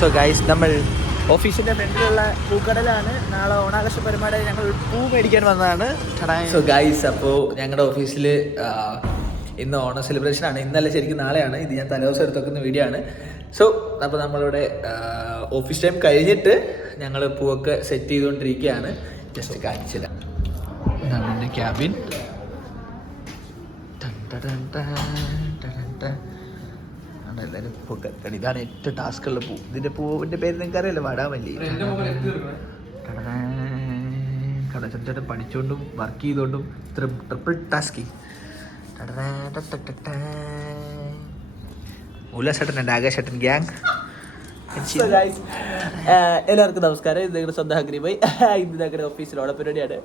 So guys നമ്മൾ ഓഫീസിന്റെ ഫ്രണ്ടിലുള്ള പൂക്കടലാണ് നാളെ ഓണാഘോഷ പരിപാടി ഞങ്ങൾ പൂ മേടിക്കാൻ വന്നതാണ്. സോ ഗൈസ് അപ്പോൾ ഞങ്ങളുടെ ഓഫീസിൽ ഇന്ന് ഓണം സെലിബ്രേഷൻ ആണ്. ഇന്നല്ല ശരിക്കും നാളെയാണ്. ഇത് ഞാൻ തലേദിവസം എടുത്ത് വെക്കുന്ന വീഡിയോ ആണ്. സോ അപ്പോൾ നമ്മളിവിടെ ഓഫീസ് ടൈം കഴിഞ്ഞിട്ട് ഞങ്ങൾ പൂവൊക്കെ സെറ്റ് ചെയ്തുകൊണ്ടിരിക്കുകയാണ്. ജസ്റ്റ് കാണിച്ചില്ല ഇതാണ് എന്റെ ക്യാബിൻ ആണ് എല്ലാവരും പൂക്ക. കടി. ഇതാണ് ഏറ്റവും ടാസ്ക് ഉള്ള പൂ. ഇതിന്റെ പൂവിന്റെ പേര് നിങ്ങൾക്ക് അറിയാലോ വാടാമല്ലി കടച്ചട്ട പഠിച്ചുകൊണ്ടും വർക്ക് ചെയ്തുകൊണ്ടും ട്രിപ്പിൾ ടാസ്കിങ് ഉല്ലാസേട്ടൻ ഉണ്ട് ആകാശേട്ടൻ ഗ്യാങ് എല്ലാവർക്കും നമസ്കാരം. ഇത് നിങ്ങളുടെ സ്വന്തം ഹഗ്രി ബൈ ഇന്ന് ഞങ്ങളുടെ ഓഫീസിൽ പരിപാടിയാണ്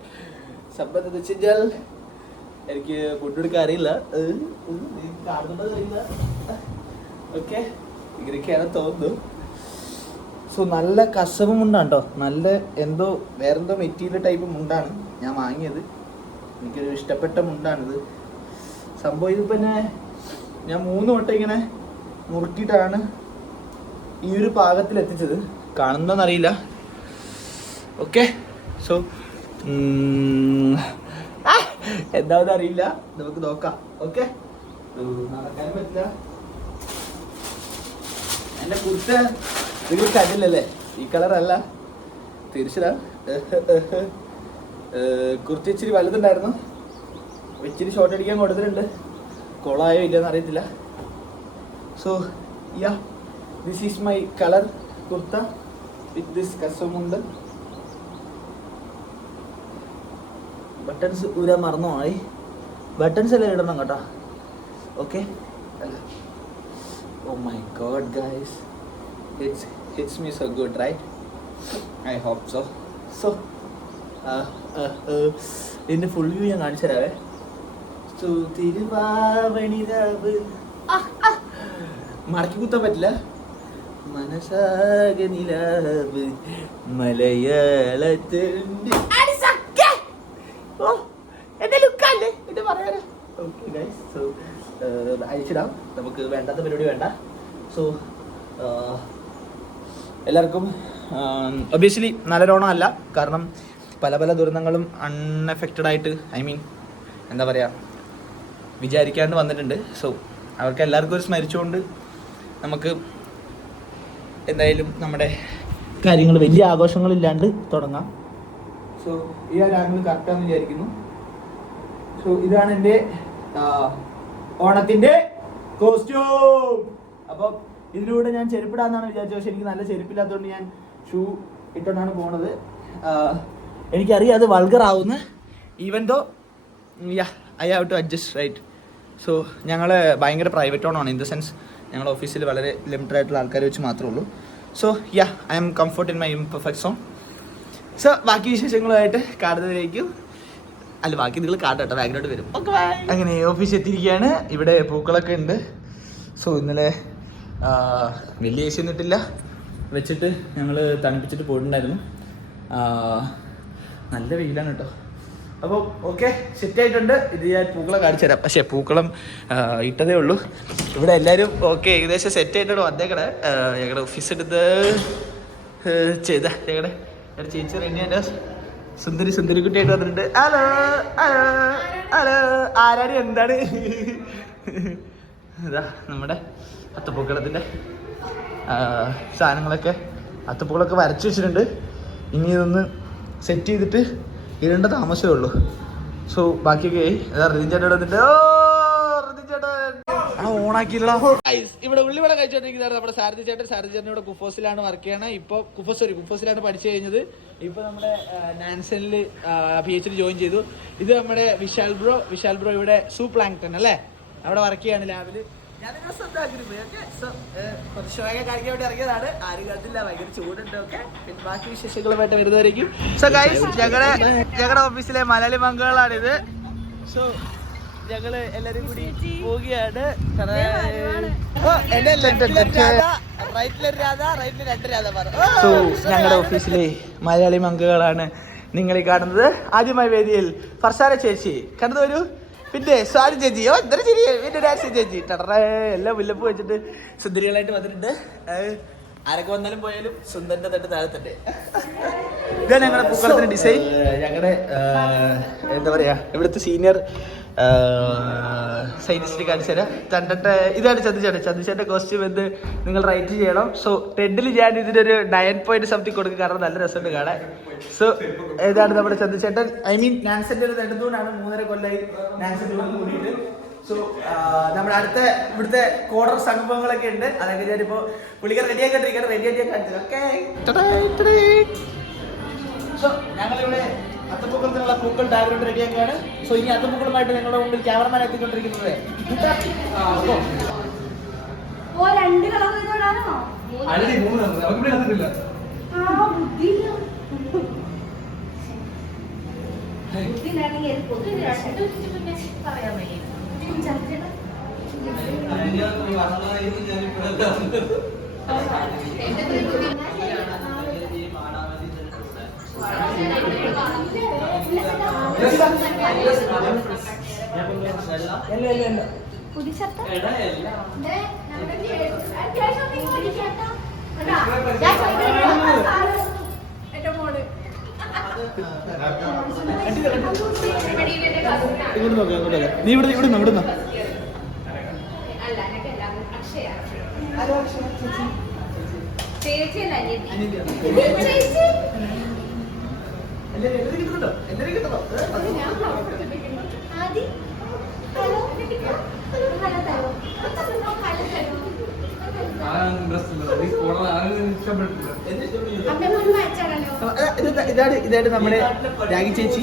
സംബന്ധം എന്ന് വെച്ച് കഴിഞ്ഞാൽ എനിക്ക് ഫുഡ് എടുക്കാൻ അറിയില്ല. കാണുന്നുണ്ടോ അറിയില്ല. ഓക്കെ ഇങ്ങനെയൊക്കെയാണ് തോന്നുന്നു സോ നല്ല കസവും മുണ്ടാണ് കേട്ടോ നല്ല എന്തോ വേറെന്തോ മെറ്റീരിയൽ ടൈപ്പ് മുണ്ടാണ് ഞാൻ വാങ്ങിയത്. എനിക്കൊരു ഇഷ്ടപ്പെട്ട മുണ്ടാണിത്. സംഭവം ഇത് പിന്നെ ഞാൻ മൂന്ന് വട്ടം ഇങ്ങനെ മുറുക്കിയിട്ടാണ് ഈ ഒരു പാകത്തിൽ എത്തിച്ചത്. കാണുന്നോന്നറിയില്ല ഓക്കെ സോ എന്താണെന്ന് അറിയില്ല നമുക്ക് നോക്കാം. ഓക്കെ നടക്കാൻ പറ്റില്ല. എന്റെ കുർത്ത നിങ്ങൾ കണ്ടില്ലല്ലേ ഈ കളർ അല്ല. തിരിച്ചതാ കുർത്തി ഇച്ചിരി വലുതുണ്ടായിരുന്നു. ഇച്ചിരി ഷോർട്ട് അടിക്കാൻ കൊടുത്തിട്ടുണ്ട്. കൊളായോ ഇല്ലെന്ന് അറിയത്തില്ല. So ya this is my colour kurta with this കസമുണ്ട് buttons ഊരാൻ മറന്നുപോയി. ബട്ടൺസ് എല്ലാം ഇടണം കേട്ടോ. Okay Oh my god, guys. It's hits me so good, right? I hope so. So, ഇതിന്റെ ഫുൾ വ്യൂ ഞാൻ കാണിച്ചു തരാവേ. ആ. മടക്കി കുത്താൻ പറ്റില്ല. മനസാക നിലാവ്. മലയാളത്തിന്റെ ഓ എന്റെ ലുക്കല്ലേ എന്റെ പറയാനാ. ഓക്കെ ഗൈസ് സോ അയച്ചിടാം. നമുക്ക് വേണ്ടാത്ത പരിപാടി വേണ്ട. സോ എല്ലാവർക്കും ഒബിയസ്ലി നല്ലൊരോണം അല്ല. കാരണം പല പല ദുരന്തങ്ങളും അൺഎഫക്റ്റഡ് ആയിട്ട് ഐ മീൻ എന്താ പറയുക വിചാരിക്കാണ്ട് വന്നിട്ടുണ്ട്. സോ അവർക്ക് എല്ലാവർക്കും ഒരു സ്മരിച്ചുകൊണ്ട് നമുക്ക് എന്തായാലും നമ്മുടെ കാര്യങ്ങൾ വലിയ ആഘോഷങ്ങളില്ലാണ്ട് തുടങ്ങാം. സോ ഈ ഒരു ആംഗിൾ കറക്റ്റാന്ന് വിചാരിക്കുന്നു. സോ ഇതാണ് എന്റെ ഓണത്തിന്റെ കോസ്റ്റ്യൂം. അപ്പോൾ ഇതിലൂടെ ഞാൻ ചെരുപ്പിടാന്നാണ് വിചാരിച്ചത്. പക്ഷെ എനിക്ക് നല്ല ചെരുപ്പില്ലാത്തതുകൊണ്ട് ഞാൻ ഷൂ ഇട്ടുകൊണ്ടാണ് പോണത്. എനിക്കറിയാം അത് വൾഗർ ആവുന്ന. Even though ya I have to adjust right so ഞങ്ങൾ ഭയങ്കര പ്രൈവറ്റ് ഓണാണ്. ഇൻ ദ സെൻസ് ഞങ്ങളുടെ ഓഫീസിൽ വളരെ ലിമിറ്റഡ് ആയിട്ടുള്ള ആൾക്കാർ വെച്ച് മാത്രമേ ഉള്ളൂ. So ya I'm comfort in my imperfect zone so ബാക്കി വിശേഷങ്ങളുമായിട്ട് കാണുന്നതിലേക്കും അല്ല ബാക്കി നിങ്ങൾ കാട്ടോട്ടെ ബാക്കിലോട്ട് വരും. അങ്ങനെ ഓഫീസ് എത്തിയിരിക്കുകയാണ്. ഇവിടെ പൂക്കളൊക്കെ ഉണ്ട്. സോ ഇന്നലെ വലിയ ഏശി ഒന്നിട്ടില്ല വെച്ചിട്ട് ഞങ്ങൾ തണുപ്പിച്ചിട്ട് പോയിട്ടുണ്ടായിരുന്നു. നല്ല വെയിലാണ് കേട്ടോ. അപ്പോൾ ഓക്കെ സെറ്റ് ആയിട്ടുണ്ട്. ഇത് ഞാൻ പൂക്കളം കാണിച്ചു തരാം. പക്ഷേ പൂക്കളം ഇട്ടതേ ഉള്ളൂ. ഇവിടെ എല്ലാവരും ഓക്കെ ഏകദേശം സെറ്റ് ആയിട്ടാണ് വന്നേക്കണേ. ഞങ്ങളുടെ ഓഫീസ് എടുത്ത് ചെയ്ത ഞങ്ങളുടെ ചേച്ചി ചേച്ചി റെഡിയായിട്ട് സുന്ദരി സുന്ദരി കുട്ടിയായിട്ട് വന്നിട്ടുണ്ട്. ഹലോ ഹലോ ഹലോ ആരാണ്? എന്താണ്? ഇതാ നമ്മുടെ അത്തപ്പൂക്കളത്തിന്റെ സാധനങ്ങളൊക്കെ അത്തപ്പൂക്കളൊക്കെ വരച്ച് വെച്ചിട്ടുണ്ട്. ഇനി ഇതൊന്ന് സെറ്റ് ചെയ്തിട്ട് ഇരണ്ട താമസമേ ഉള്ളൂ. സോ ബാക്കിയൊക്കെ ആയി. അതാ റിതിൻ വന്നിട്ട് ഓ! ആ ഓണാക്കിയില്ല ഇവിടെ ഉള്ളിവട കഴിച്ചോണ്ടിരിക്കുന്നത് നമ്മുടെ സാരഥി ചേട്ടൻ. സാരഥി ചേട്ടൻ ഇവിടെ കുഫോസിലാണ് വർക്ക് ചെയ്യണത് ഇപ്പൊ കുഫോസ് സോറി കുഫോസിലാണ് പഠിച്ചു കഴിഞ്ഞത്. ഇപ്പൊ നമ്മുടെ നാൻസനിൽ പി എച്ച് ഡി ജോയിൻ ചെയ്തു. ഇത് നമ്മുടെ വിശാൽ ബ്രോ. വിശാൽ ബ്രോ ഇവിടെ സൂ പ്ലാങ്ടൺ അല്ലേ? അവിടെ വർക്ക് ചെയ്യാണ് ലാബിൽ കുറച്ച് ഷോയൊക്കെ കാണിക്കാൻ വേണ്ടി ഇറങ്ങിയതാണ്. ആരും കണ്ടില്ല ചൂടുണ്ട്. ഒക്കെ പിന്നെ ബാക്കി വിശേഷങ്ങളുമായിട്ട് വരുന്നവരേക്കും. സോ ഗൈസ് ഞങ്ങളുടെ ഞങ്ങളുടെ ഓഫീസിലെ മലയാളി മംഗളാണിത് സോ ഞങ്ങൾ എല്ലാരും കൂടി പോവുകയാണ്. സോ ഞങ്ങളുടെ ഓഫീസിലെ മലയാളി മങ്കുകളാണ് നിങ്ങൾ ഈ കാണുന്നത്. ആദ്യമായി വേദിയിൽ ഫർസാന ചേച്ചി. കണ്ടത് ഒരു പിന്നെ സ്വാതി ചേച്ചി. ഓ ഇത്ര ശരി പിന്നെ ഡാൻസ് ചേച്ചി. ടടറേ എല്ലാം വില്ലപ്പ് വെച്ചിട്ട് സുന്ദരികളായിട്ട് വന്നിട്ടുണ്ട്. ആരൊക്കെ വന്നാലും പോയാലും സുന്ദരന്റെ തട്ട് താഴത്തട്ടെ. ഇതാ ഇതാണ് ഞങ്ങളുടെ പൂക്കളത്തിന്റെ ഡിസൈൻ ഞങ്ങളുടെ എന്താ പറയാ ഇവിടുത്തെ സീനിയർ സൈനിസ്റ്റ് കാണിച്ചു തരാം ചന്ദ്രന്റെ ഇതാണ് ചന്ദ്രചേട്ടൻ ചന്ദിച്ചേട്ടന്റെ കോസ്റ്റ്യൂം എന്ത് നിങ്ങൾ റൈറ്റ് ചെയ്യണം. സോ ടെഡിൽ ഞാൻ ഇതിനൊരു നയൻ പോയിന്റ് സംതിങ് കൊടുക്കും. കാരണം നല്ല രസമുണ്ട് കാണാൻ. സോ ഏതാണ് നമ്മുടെ ചന്ദ്രചേട്ടൻ ഐ മീൻ നാൻസന്റെ ഒരു മൂന്നര കൊല്ലായി നാൻസന്റെ കൂടെ കൂടിയിട്ട്. സോ നമ്മുടെ അടുത്ത ഇവിടുത്തെ കോഡർ സംഭവങ്ങളൊക്കെ ഉണ്ട്. അതൊക്കെ ഞാനിപ്പോ പുള്ളിക്കാർ റെഡി ആക്കിട്ടിരിക്കുകയാണ് റെഡി ആക്കി കാണിച്ചത് ഓക്കെ സോ ഞങ്ങളിവിടെ അത്തപ്പൂക്കളത്തിനുള്ള പൂക്കൾ ബാക്ക്ഗ്രൗണ്ട് റെഡിയാക്കുകയാണ്. സോ ഇനി അത്തപ്പൂക്കളുമായിട്ട് നിങ്ങളുടെ മുമ്പിൽ ക്യാമറമാൻ എത്തിക്കൊണ്ടിരിക്കുന്നത്. ഓ ഇങ്ങോട്ട് നോക്കാം ഇങ്ങോട്ട് നീ ഇവിടെ ഇവിടെ ഇവിടെ അല്ല? എനിക്കല്ല അക്ഷയ ചേച്ചിയല്ല അനിയത്തി. ചേച്ചി ഇതാണ് ഇതാണ് നമ്മുടെ രാഗി ചേച്ചി.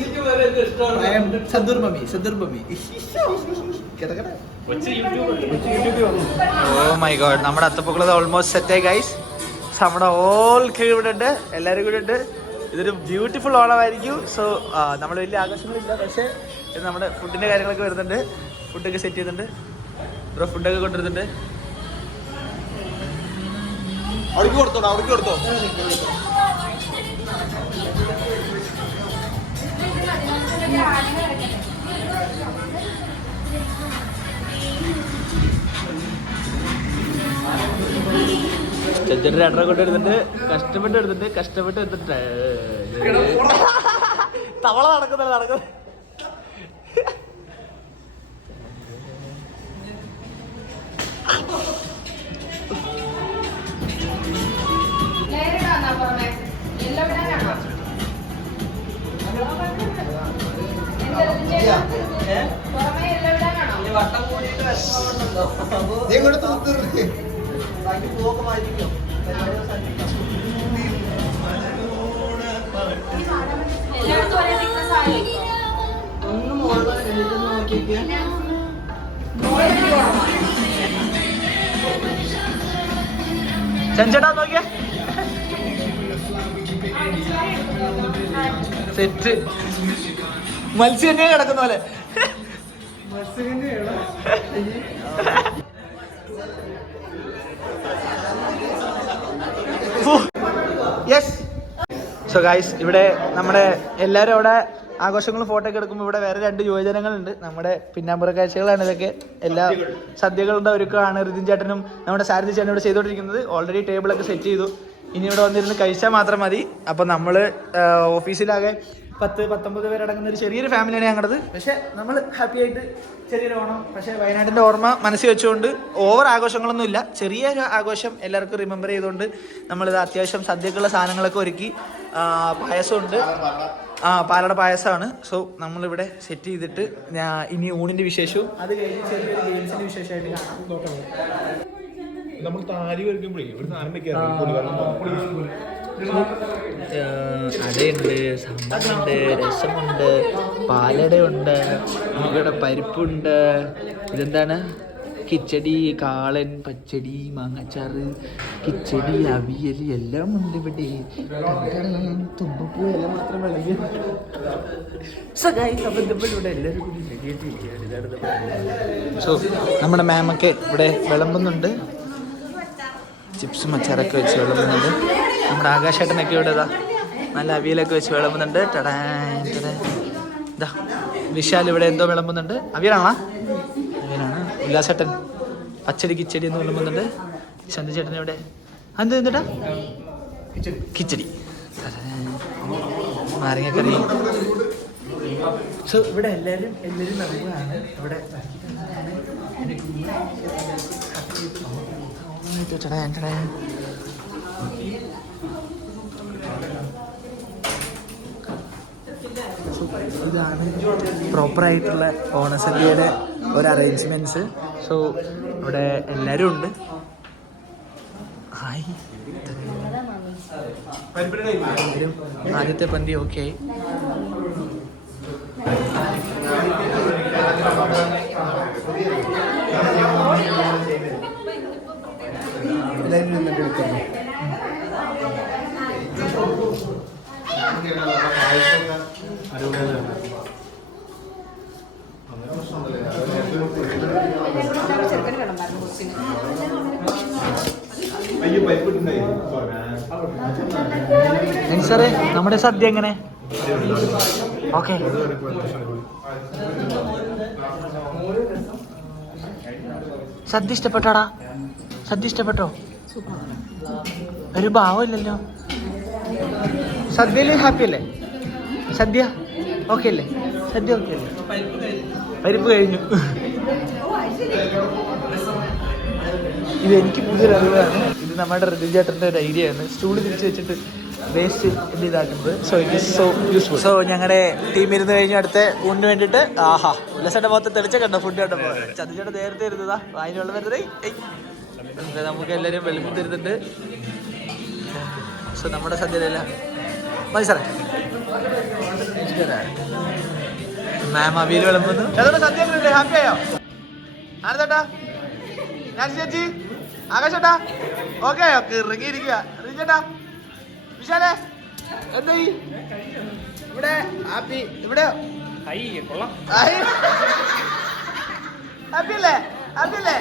സദ്ദൂർ മമ്മി സദ്ദൂർ മമ്മി ഓ മൈ ഗോഡ് നമ്മുടെ അത്തപ്പൂക്കളത് ഓൾമോസ്റ്റ് സെറ്റ് ആയി ഗൈസ് നമ്മുടെ ഓൾ ക്യൂ ഇവിടെ ഉണ്ട്. എല്ലാവരും കൂടെ ഉണ്ട്. ഇതൊരു ബ്യൂട്ടിഫുൾ ഓണമായിരിക്കും. സോ നമ്മൾ വലിയ ആഘോഷങ്ങളില്ല പക്ഷേ ഇത് നമ്മുടെ ഫുഡിന്റെ കാര്യങ്ങളൊക്കെ വരുന്നുണ്ട്. ഫുഡൊക്കെ സെറ്റ് ചെയ്യുന്നുണ്ട്. ഇവിടെ ഫുഡൊക്കെ കൊണ്ടുവരുന്നുണ്ട്. അവിടേക്ക് കൊടുത്തോ അവിടേക്ക് കൊടുത്തോ. ചെറിയ രണ്ടര കൊണ്ട് എടുത്തിട്ട് കഷ്ടപ്പെട്ട് എടുത്തിട്ട് കഷ്ടപ്പെട്ട് എടുത്തിട്ട് തവള നടക്കുന്നില്ല നടക്കുന്നത്? നീ ഇങ്ങോട്ട് തൂത്തിറങ്ങി ചെഞ്ചേട്ടാ നോക്കിയ. സെറ്റ്. മത്സ്യം തന്നെ കിടക്കുന്ന പോലെ. യെസ് സോ ഗൈസ് ഇവിടെ നമ്മുടെ എല്ലാവരും അവിടെ ആഘോഷങ്ങളും ഫോട്ടോ ഒക്കെ എടുക്കുമ്പോൾ ഇവിടെ വേറെ രണ്ട് യുവജനങ്ങളുണ്ട്. നമ്മുടെ പിന്നാമ്പുറ കാഴ്ചകളാണ് ഇതൊക്കെ. എല്ലാ സദ്യകളുടെ ഒരുക്കമാണ് റിതിൻ ചേട്ടനും നമ്മുടെ സാരഥി ചേട്ടനും ഇവിടെ ചെയ്തുകൊണ്ടിരിക്കുന്നത്. ഓൾറെഡി ടേബിളൊക്കെ സെറ്റ് ചെയ്തു. ഇനി ഇവിടെ വന്നിരുന്ന് കഴിച്ചാൽ മാത്രം മതി. അപ്പോൾ നമ്മൾ ഓഫീസിലാകെ പത്ത് പത്തൊമ്പത് പേരടങ്ങുന്ന ഒരു ചെറിയൊരു ഫാമിലിയാണ് ഞങ്ങളത് പക്ഷേ നമ്മൾ ഹാപ്പി ആയിട്ട് ചെറിയൊരു ഓണം പക്ഷേ വയനാട്ടിന്റെ ഓർമ്മ മനസ്സിൽ വെച്ചുകൊണ്ട് ഓവർ ആഘോഷങ്ങളൊന്നും ഇല്ല. ചെറിയൊരു ആഘോഷം എല്ലാവർക്കും റിമെമ്പർ ചെയ്തുകൊണ്ട് നമ്മളിത് അത്യാവശ്യം സദ്യക്കുള്ള സാധനങ്ങളൊക്കെ ഒരുക്കി പായസമുണ്ട്. ആ പാലട പായസമാണ് സോ നമ്മളിവിടെ സെറ്റ് ചെയ്തിട്ട് ഞാൻ ഇനി ഊണിന്റെ വിശേഷവും. അത് കഴിഞ്ഞ് ചെറിയൊരു ഗെയിംസിന്റെ വിശേഷമായിട്ട് കാണാം. നമ്മൾ താരി വരയ്ക്കുമ്പോഴേ ഇവിടെ സാധനം അടയുണ്ട് സാമ്പാറുണ്ട് രസമുണ്ട് പാലടയുണ്ട് നമുക്കിവിടെ പരിപ്പുണ്ട്. ഇതെന്താണ്? കിച്ചടി കാളൻ പച്ചടി മാങ്ങാച്ചാറ് കിച്ചടി അവിയൽ എല്ലാം ഉണ്ട് ഇവിടെ തുമ്പപ്പൂ എല്ലാം മാത്രം നമ്മുടെ സോ നമ്മുടെ മാമൊക്കെ ഇവിടെ വിളമ്പുന്നുണ്ട്. ചിപ്സും അച്ചാറൊക്കെ വെച്ച് വിളമ്പുന്നുണ്ട്. നമ്മുടെ ആകാശേട്ടനൊക്കെ ഇവിടെ ഇതാ നല്ല അവിയലൊക്കെ വെച്ച് വിളമ്പുന്നുണ്ട്. ടടാ. ഇതാ വിശാൽ ഇവിടെ എന്തോ വിളമ്പുന്നുണ്ട്. അവിയലാണ്? ഉല്ലാസേട്ടൻ അച്ചടി കിച്ചടി എന്ന് പറയുന്നുണ്ട് ശാന്തി ചേട്ടൻ ഇവിടെ അത് എന്താ കിച്ചടി നാരങ്ങക്കറി സോ ഇവിടെ എല്ലാവരും എല്ലാവരും നടക്കുകയാണ് ഇവിടെ ചേട്ടാ ചട ഇതാണ് പ്രോപ്പറായിട്ടുള്ള ഓണസദ്യയുടെ ഒരു അറേഞ്ച്മെന്റ്സ് സോ ഇവിടെ എല്ലാവരും ഉണ്ട്. ഹായ് ആദ്യത്തെ പന്തി ഓക്കെ ആയി. സാറേ നമ്മുടെ സദ്യ എങ്ങനെ? ഓക്കെ. സദ്യ ഇഷ്ടപ്പെട്ടാടാ? സദ്യ ഇഷ്ടപ്പെട്ടോ? ഒരു ഭാവമില്ലല്ലോ സദ്യയിൽ ഹാപ്പി അല്ലേ? സദ്യ? ഓക്കെ അല്ലേ? സദ്യ ഓക്കെ അല്ലേ? പരിപ്പ് കഴിഞ്ഞു. ഇത് എനിക്ക് പുതിയൊരു അറിവാണ്. ഇത് നമ്മുടെ ഋതു ചേട്ടന്റെ ഒരു ഐഡിയ ആണ്. സ്റ്റൂൾ തിരിച്ച് വെച്ചിട്ട് വേസ്റ്റ് എന്ത് ഇതാക്കുന്നത്. So it is so useful so ഞങ്ങളുടെ ടീം ഇരുന്ന് കഴിഞ്ഞ. അടുത്ത ഊണിന് വേണ്ടിയിട്ട് ആഹാ ഉല്ലസന്റെ മൊത്തം തെളിച്ച കണ്ടോ? ഫുഡ് കണ്ടപ്പോൾ ചതിച്ചേട്ടൻ നേരത്തെ ഇരുന്നതാ. വായിനുള്ള വരുന്നത് നമുക്ക് എല്ലാവരും വെളുപ്പം സോ നമ്മുടെ സദ്യയിലല്ല മതി സാറേ. മാം അവിയൽ വിളമ്പുന്നു. ചേട്ടാ സദ്യ ഞാൻ ചേച്ചി? ആകാശേട്ടാ ഓക്കെ ഓക്കെ ഇറങ്ങിയിരിക്കുക. ചേട്ടാ വിശാലേ ഇവിടെ ഹാപ്പി ഇവിടെ ഹാപ്പി അല്ലേ? ഹാപ്പി അല്ലേ?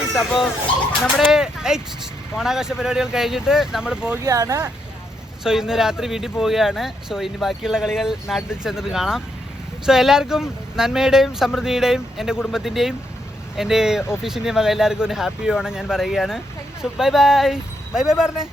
ഗൈസ് അപ്പോൾ നമ്മുടെ ഓണാഘോഷ പരിപാടികൾ കഴിഞ്ഞിട്ട് നമ്മൾ പോവുകയാണ്. സോ ഇന്ന് രാത്രി വീട്ടിൽ പോവുകയാണ്. സോ ഇനി ബാക്കിയുള്ള കളികൾ നാട്ടിൽ ചെന്നിട്ട് കാണാം. സോ എല്ലാവർക്കും നന്മയുടെയും സമൃദ്ധിയുടെയും എന്റെ കുടുംബത്തിന്റെയും എന്റെ ഓഫീസിന്റെയും വക എല്ലാവർക്കും ഒരു ഹാപ്പി ഓണം ഞാൻ പറയുകയാണ്. So bye bye bye bye പറഞ്ഞേ.